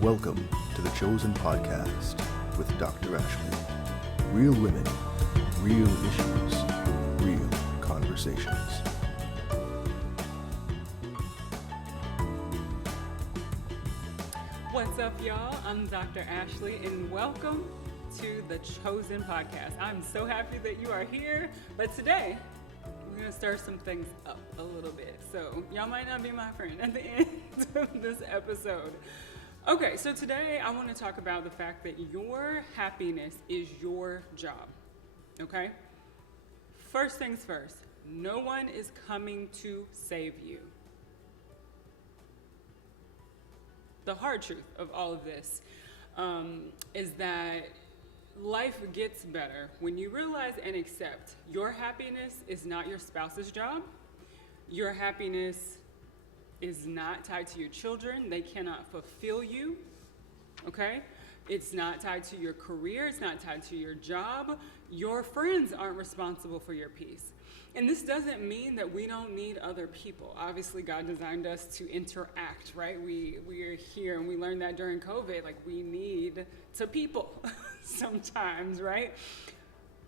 Welcome to the Chosen Podcast with Dr. Ashley. Real women, real issues, real conversations. What's up, y'all? I'm Dr. Ashley, and welcome to the Chosen Podcast. I'm so happy that you are here, but today we're going to stir some things up a little bit. So y'all might not be my friend at the end of this episode. Okay, so today I want to talk about the fact that your happiness is your job, okay? First things first, no one is coming to save you. The hard truth of all of this is that life gets better when you realize and accept your happiness is not your spouse's job. Your happiness is not tied to your children. They cannot fulfill you, okay? It's not tied to your career. It's not tied to your job. Your friends aren't responsible for your peace. And this doesn't mean that we don't need other people. Obviously, God designed us to interact, right? We are here, and we learned that during COVID, like we need to people sometimes, right?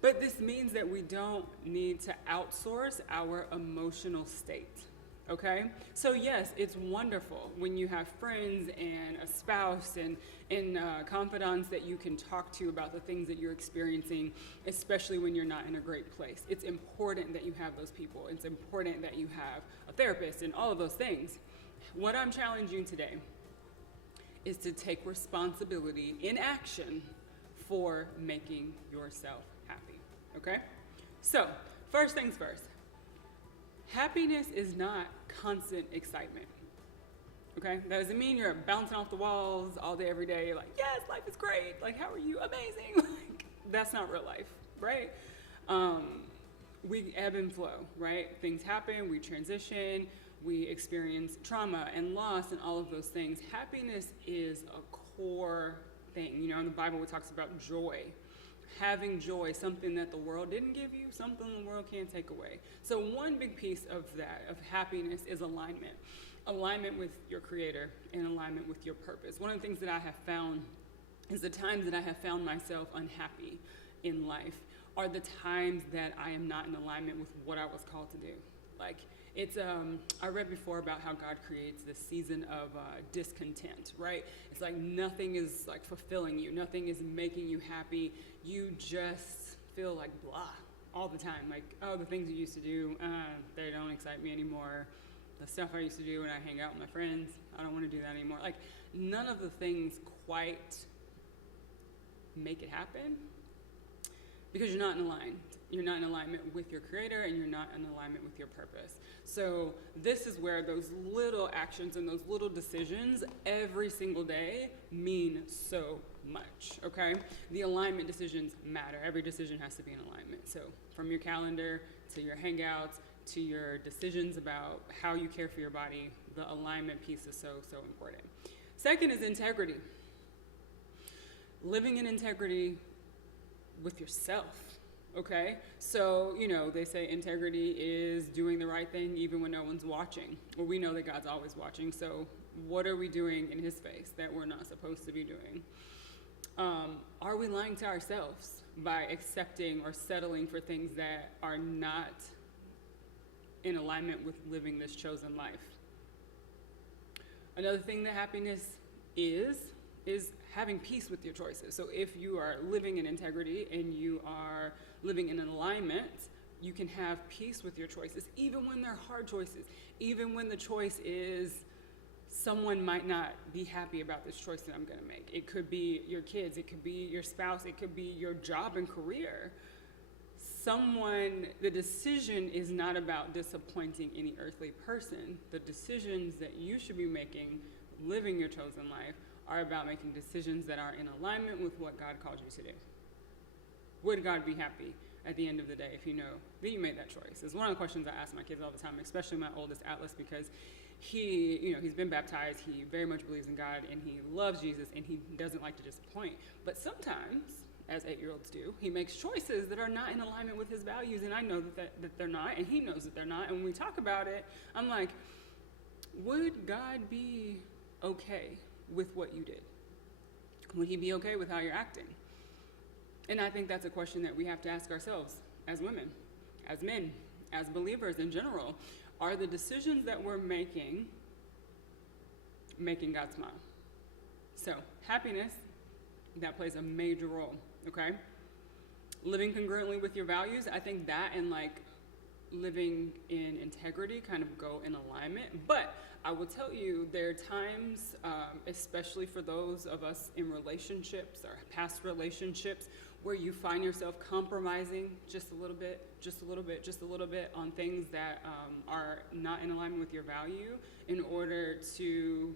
But this means that we don't need to outsource our emotional state. Okay? So yes, it's wonderful when you have friends and a spouse and confidants that you can talk to about the things that you're experiencing, especially when you're not in a great place. It's important that you have those people. It's important that you have a therapist and all of those things. What I'm challenging today is to take responsibility in action for making yourself happy. Okay? So, first things first. Happiness is not constant excitement, okay? That doesn't mean you're bouncing off the walls all day, every day. You're like, yes, life is great. Like, how are you? Amazing. Like, that's not real life, right? We ebb and flow, right? Things happen, we transition, we experience trauma and loss and all of those things. Happiness is a core thing. You know, in the Bible, it talks about joy. Having joy, something that the world didn't give you, something the world can't take away. So one big piece of that, of happiness, is alignment. Alignment with your Creator and alignment with your purpose. One of the things that I have found is the times that I have found myself unhappy in life are the times that I am not in alignment with what I was called to do. Like, it's, I read before about how God creates this season of discontent, right? It's like nothing is like fulfilling you. Nothing is making you happy. You just feel like blah all the time. Like, oh, the things you used to do, they don't excite me anymore. The stuff I used to do when I hang out with my friends, I don't want to do that anymore. Like, none of the things quite make it happen because you're not in line. You're not in alignment with your Creator, and you're not in alignment with your purpose. So this is where those little actions and those little decisions every single day mean so much, okay? The alignment decisions matter. Every decision has to be in alignment. So from your calendar to your hangouts to your decisions about how you care for your body, the alignment piece is so, so important. Second is integrity. Living in integrity with yourself. Okay, so, you know, they say integrity is doing the right thing even when no one's watching. Well, we know that God's always watching, so what are we doing in His face that we're not supposed to be doing? Are we lying to ourselves by accepting or settling for things that are not in alignment with living this chosen life? Another thing that happiness is having peace with your choices. So if you are living in integrity and you are living in alignment, you can have peace with your choices, even when they're hard choices, even when the choice is someone might not be happy about this choice that I'm going to make. It could be your kids, it could be your spouse, it could be your job and career. The decision is not about disappointing any earthly person. The decisions that you should be making, living your chosen life, are about making decisions that are in alignment with what God called you to do. Would God be happy at the end of the day if you know that you made that choice? It's one of the questions I ask my kids all the time, especially my oldest Atlas, because he's been baptized, he very much believes in God, and he loves Jesus, and he doesn't like to disappoint. But sometimes, as 8-year-olds do, he makes choices that are not in alignment with his values, and I know that they're not, and he knows that they're not. And when we talk about it, I'm like, would God be okay with what you did? Would he be okay with how you're acting? And I think that's a question that we have to ask ourselves as women, as men, as believers in general. Are the decisions that we're making God smile? So happiness, that plays a major role, okay? Living congruently with your values, I think that and like living in integrity kind of go in alignment. But I will tell you, there are times, especially for those of us in relationships or past relationships, where you find yourself compromising just a little bit on things that are not in alignment with your value in order to,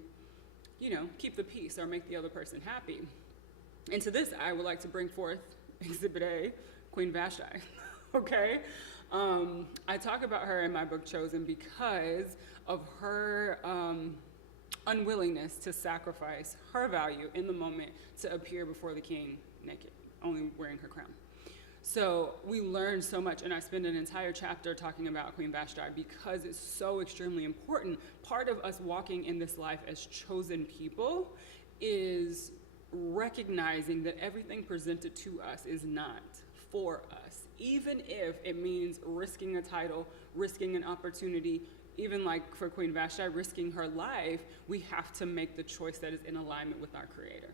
keep the peace or make the other person happy. And to this, I would like to bring forth Exhibit A, Queen Vashti, okay? I talk about her in my book Chosen because of her unwillingness to sacrifice her value in the moment to appear before the king naked, only wearing her crown. So we learn so much, and I spend an entire chapter talking about Queen Vashti because it's so extremely important. Part of us walking in this life as chosen people is recognizing that everything presented to us is not for us, even if it means risking a title, risking an opportunity, even like for Queen Vashti, risking her life. We have to make the choice that is in alignment with our Creator,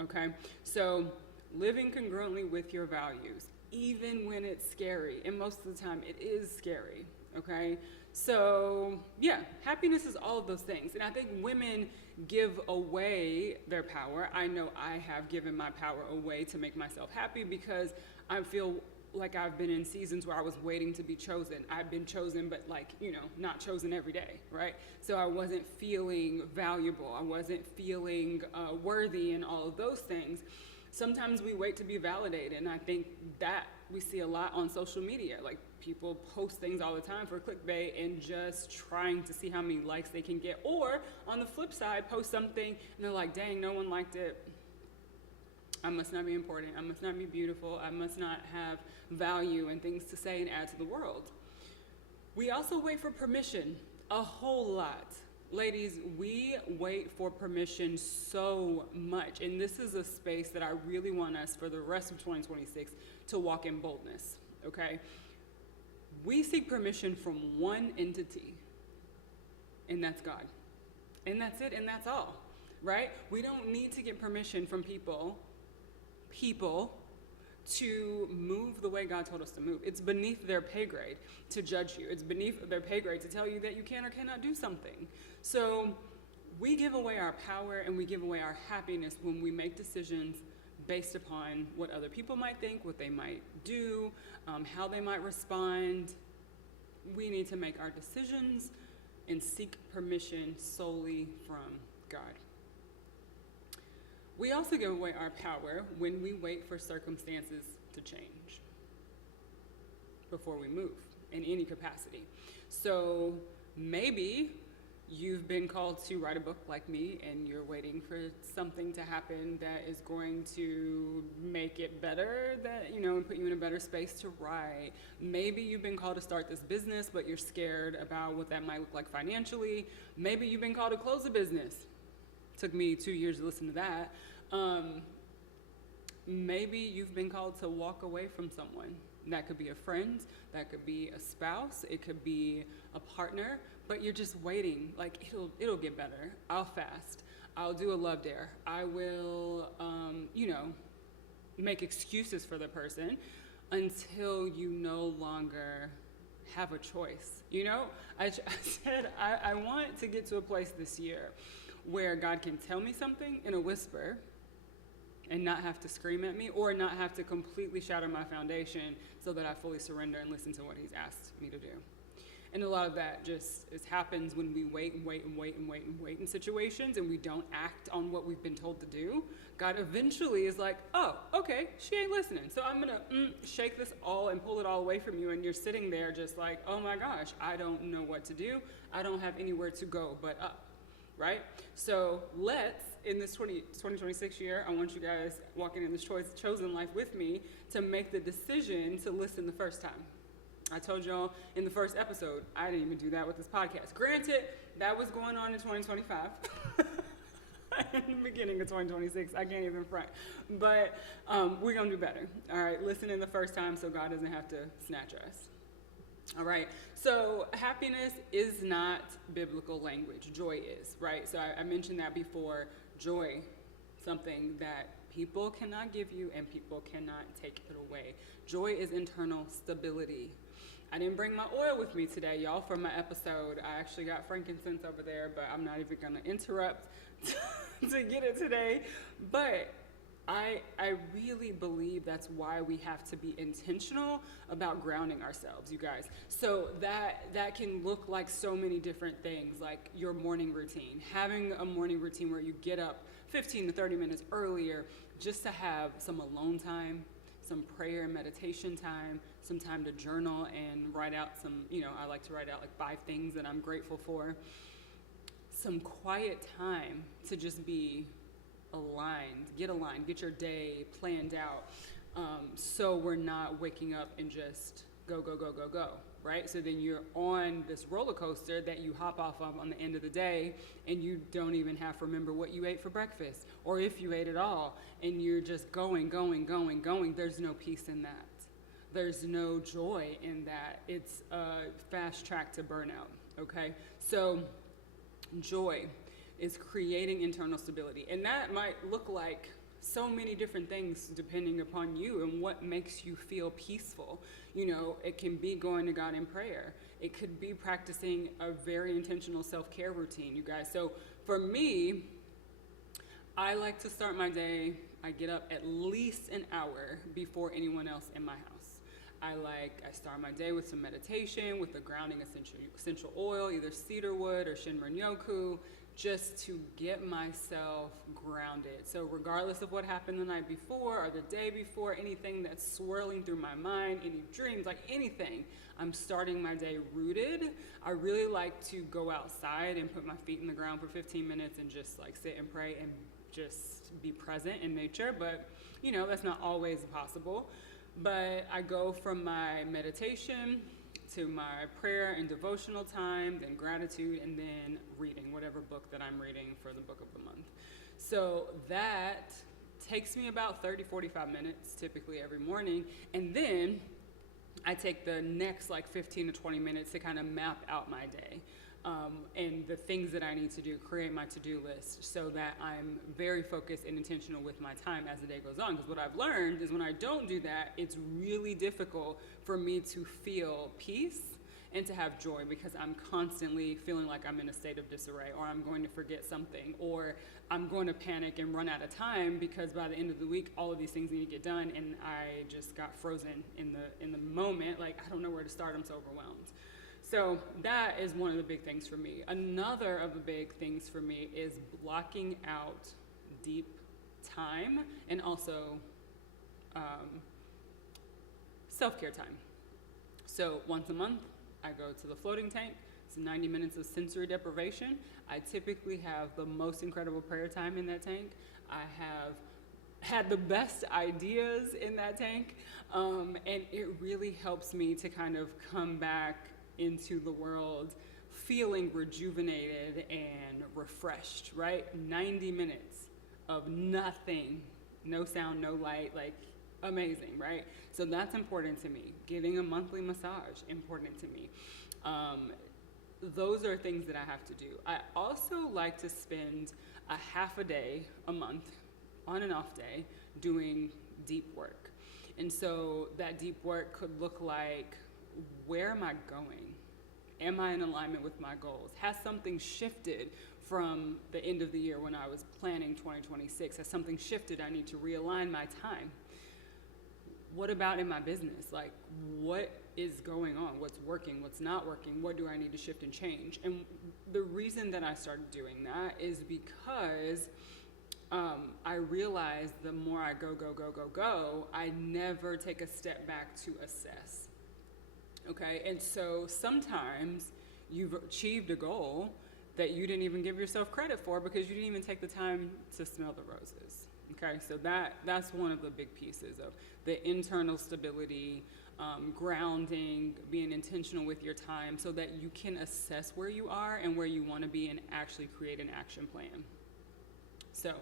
okay? So living congruently with your values, even when it's scary, and most of the time it is scary, okay? So yeah, happiness is all of those things. And I think women give away their power. I know I have given my power away to make myself happy because I feel like I've been in seasons where I was waiting to be chosen. I've been chosen, but not chosen every day, right? So I wasn't feeling valuable. I wasn't feeling worthy and all of those things. Sometimes we wait to be validated, and I think that we see a lot on social media. Like, people post things all the time for clickbait and just trying to see how many likes they can get. Or on the flip side, post something and they're like, dang, no one liked it. I must not be important. I must not be beautiful. I must not have value and things to say and add to the world. We also wait for permission a whole lot. Ladies, we wait for permission so much. And this is a space that I really want us for the rest of 2026 to walk in boldness, okay? We seek permission from one entity, and that's God. And that's it, and that's all, right? We don't need to get permission from people to move the way God told us to move. It's beneath their pay grade to judge you. It's beneath their pay grade to tell you that you can or cannot do something. So we give away our power and we give away our happiness when we make decisions based upon what other people might think, what they might do, how they might respond. We need to make our decisions and seek permission solely from God. We also give away our power when we wait for circumstances to change before we move in any capacity. So maybe you've been called to write a book like me and you're waiting for something to happen that is going to make it better, and put you in a better space to write. Maybe you've been called to start this business, but you're scared about what that might look like financially. Maybe you've been called to close a business. Took me 2 years to listen to that. Maybe you've been called to walk away from someone. That could be a friend, that could be a spouse, it could be a partner, but you're just waiting. Like, it'll get better. I'll fast. I'll do a love dare. I will, make excuses for the person until you no longer have a choice. I said I want to get to a place this year where God can tell me something in a whisper and not have to scream at me or not have to completely shatter my foundation so that I fully surrender and listen to what he's asked me to do. And a lot of that just happens when we wait in situations and we don't act on what we've been told to do. God eventually is like, oh, okay, she ain't listening. So I'm gonna shake this all and pull it all away from you. And you're sitting there just like, oh my gosh, I don't know what to do. I don't have anywhere to go but up, right? So let's, in this 2026 year, I want you guys walking in this chosen life with me to make the decision to listen the first time. I told y'all in the first episode, I didn't even do that with this podcast. Granted, that was going on in 2025. in the beginning of 2026. I can't even front. But we're going to do better. All right, listening the first time so God doesn't have to snatch us. All right, so happiness is not biblical language. Joy is, right? So I mentioned that before. Joy, something that people cannot give you and people cannot take it away. Joy is internal stability. I didn't bring my oil with me today, y'all, for my episode. I actually got frankincense over there, but I'm not even going to interrupt to get it today. But I really believe that's why we have to be intentional about grounding ourselves, you guys. So that can look like so many different things, like your morning routine. Having a morning routine where you get up 15 to 30 minutes earlier just to have some alone time, some prayer and meditation time, some time to journal and write out some, I like to write out like 5 things that I'm grateful for. Some quiet time to just be aligned, get your day planned out, so we're not waking up and just go, right? So then you're on this roller coaster that you hop off of on the end of the day, and you don't even have to remember what you ate for breakfast, or if you ate at all, and you're just going. There's no peace in that. There's no joy in that. It's a fast track to burnout, okay? So joy is creating internal stability. And that might look like so many different things depending upon you and what makes you feel peaceful. It can be going to God in prayer. It could be practicing a very intentional self-care routine, you guys. So for me, I like to start my day, I get up at least an hour before anyone else in my house. I start my day with some meditation, with a grounding essential oil, either cedarwood or Shinrin Yoku, just to get myself grounded. So regardless of what happened the night before or the day before, anything that's swirling through my mind, any dreams, like anything, I'm starting my day rooted. I really like to go outside and put my feet in the ground for 15 minutes and just like sit and pray and just be present in nature. But that's not always possible. But I go from my meditation to my prayer and devotional time, then gratitude, and then reading whatever book that I'm reading for the book of the month. So that takes me about 30, 45 minutes typically every morning. And then I take the next 15 to 20 minutes to kind of map out my day. And the things that I need to do, create my to-do list so that I'm very focused and intentional with my time as the day goes on. Because what I've learned is when I don't do that, it's really difficult for me to feel peace and to have joy, because I'm constantly feeling like I'm in a state of disarray, or I'm going to forget something, or I'm going to panic and run out of time because by the end of the week, all of these things need to get done, and I just got frozen in the moment. I don't know where to start. I'm so overwhelmed. So that is one of the big things for me. Another of the big things for me is blocking out deep time and also self-care time. So once a month, I go to the floating tank. It's 90 minutes of sensory deprivation. I typically have the most incredible prayer time in that tank. I have had the best ideas in that tank, and it really helps me to kind of come back into the world feeling rejuvenated and refreshed, right? 90 minutes of nothing, no sound, no light, amazing, right? So that's important to me. Getting a monthly massage, important to me. Those are things that I have to do. I also like to spend a half a day a month, on and off day, doing deep work. And so that deep work could look like, where am I going? Am I in alignment with my goals? Has something shifted from the end of the year when I was planning 2026? Has something shifted? I need to realign my time. What about in my business? What is going on? What's working? What's not working? What do I need to shift and change? And the reason that I started doing that is because I realized the more I go, I never take a step back to assess. Okay, and so sometimes you've achieved a goal that you didn't even give yourself credit for because you didn't even take the time to smell the roses. Okay, so that's one of the big pieces of the internal stability, grounding, being intentional with your time so that you can assess where you are and where you want to be and actually create an action plan. So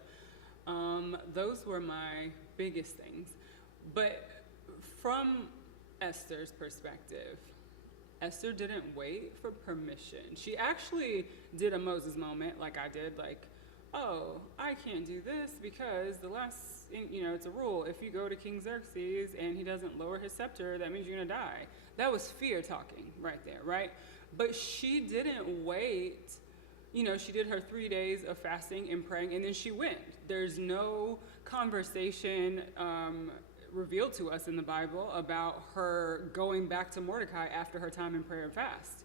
those were my biggest things. But from Esther's perspective, Esther didn't wait for permission. She actually did a Moses moment like I did, like, oh, I can't do this because it's a rule. If you go to King Xerxes and he doesn't lower his scepter, that means you're gonna die. That was fear talking right there, right? But she didn't wait. She did her 3 days of fasting and praying, and then she went. There's no conversation revealed to us in the Bible about her going back to Mordecai after her time in prayer and fast.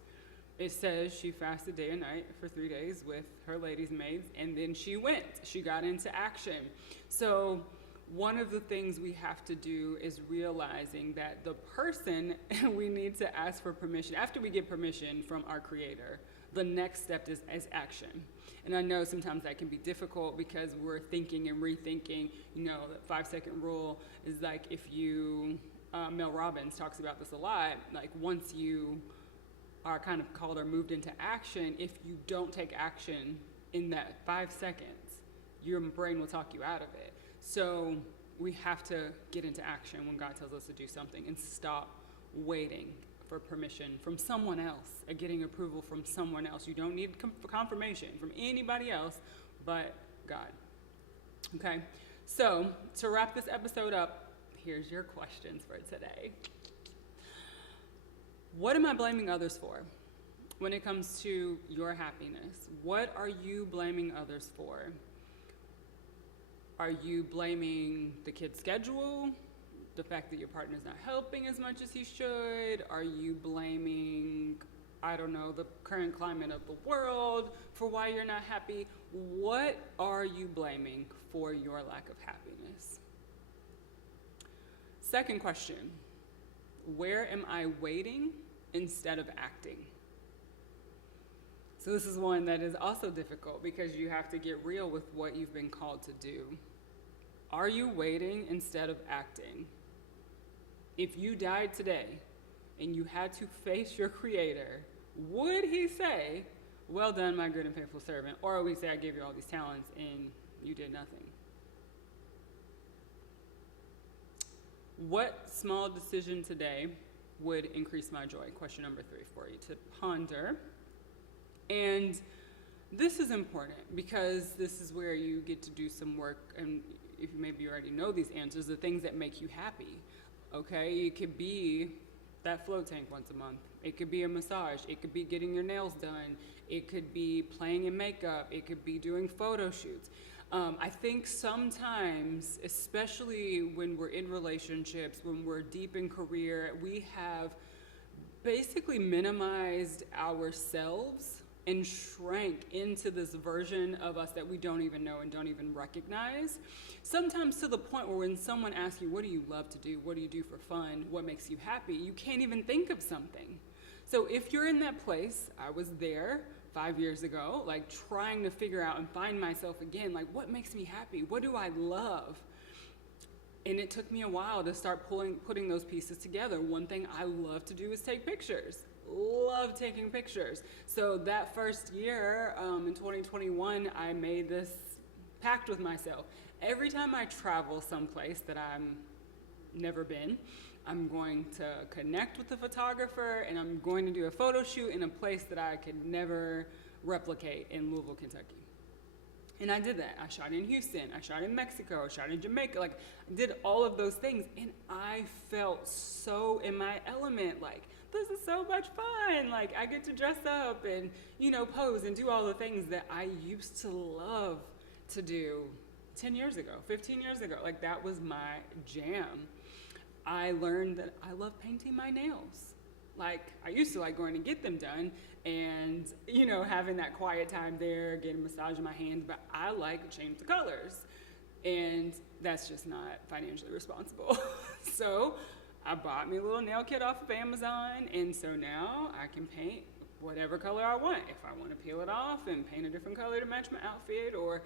It says she fasted day and night for 3 days with her ladies' maids, and then she went. She got into action. So one of the things we have to do is realizing that the person we need to ask for permission, after we get permission from our Creator, the next step is action. And I know sometimes that can be difficult because we're thinking and rethinking. The 5-second rule is like, if you, Mel Robbins talks about this a lot, like once you are kind of called or moved into action, if you don't take action in that 5 seconds, your brain will talk you out of it. So we have to get into action when God tells us to do something and stop waiting for permission from someone else, getting approval from someone else. You don't need confirmation from anybody else but God. Okay, so to wrap this episode up, here's your questions for today. What am I blaming others for when it comes to your happiness? What are you blaming others for? Are you blaming the kid's schedule? The fact that your partner's not helping as much as he should? Are you blaming, the current climate of the world for why you're not happy? What are you blaming for your lack of happiness? Second question, where am I waiting instead of acting? So this is one that is also difficult because you have to get real with what you've been called to do. Are you waiting instead of acting? If you died today and you had to face your Creator, would he say, well done, my good and faithful servant? Or would he say, I gave you all these talents and you did nothing? What small decision today would increase my joy? Question number 3 for you to ponder. And this is important because this is where you get to do some work, and if maybe you already know these answers, the things that make you happy. Okay, it could be that float tank once a month. It could be a massage. It could be getting your nails done. It could be playing in makeup. It could be doing photo shoots. I think sometimes, especially when we're in relationships, when we're deep in career, we have basically minimized ourselves and shrank into this version of us that we don't even know and don't even recognize. Sometimes to the point where when someone asks you, what do you love to do? What do you do for fun? What makes you happy? You can't even think of something. So if you're in that place, I was there 5 years ago, like trying to figure out and find myself again, like what makes me happy? What do I love? And it took me a while to start putting those pieces together. One thing I love to do is take pictures. Love taking pictures. So that first year, in 2021, I made this pact with myself. Every time I travel someplace that I'm never been, I'm going to connect with the photographer and I'm going to do a photo shoot in a place that I could never replicate in Louisville, Kentucky. And I did that. I shot in Houston, I shot in Mexico, I shot in Jamaica, like I did all of those things and I felt so in my element, like this is so much fun. Like I get to dress up and, pose and do all the things that I used to love to do 10 years ago, 15 years ago. Like that was my jam. I learned that I love painting my nails. Like I used to like going to get them done and, having that quiet time there, getting a massage in my hands, but I like to change the colors and that's just not financially responsible. So I bought me a little nail kit off of Amazon, and so now I can paint whatever color I want. If I want to peel it off and paint a different color to match my outfit, or,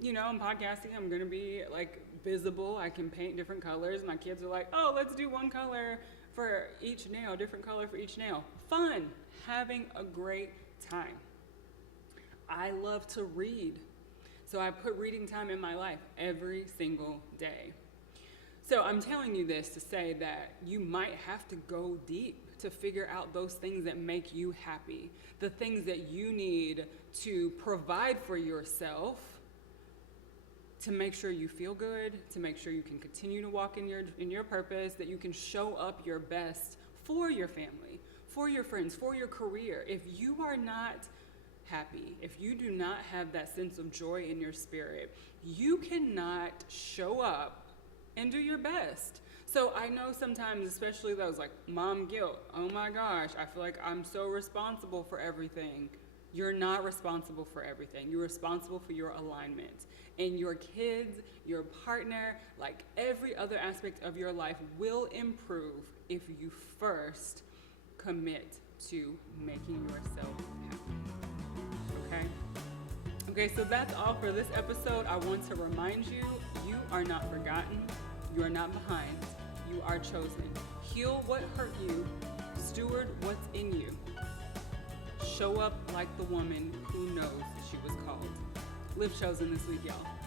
I'm podcasting, I'm going to be, like, visible. I can paint different colors. My kids are like, oh, let's do one color for each nail, different color for each nail. Fun. Having a great time. I love to read. So I put reading time in my life every single day. So I'm telling you this to say that you might have to go deep to figure out those things that make you happy, the things that you need to provide for yourself to make sure you feel good, to make sure you can continue to walk in your purpose, that you can show up your best for your family, for your friends, for your career. If you are not happy, if you do not have that sense of joy in your spirit, you cannot show up and do your best. So I know sometimes, especially those like mom guilt, oh my gosh, I feel like I'm so responsible for everything. You're not responsible for everything. You're responsible for your alignment. And your kids, your partner, like every other aspect of your life will improve if you first commit to making yourself happy. Okay, so that's all for this episode. I want to remind you, you are not forgotten. You are not behind. You are chosen. Heal what hurt you. Steward what's in you. Show up like the woman who knows she was called. Live chosen this week, y'all.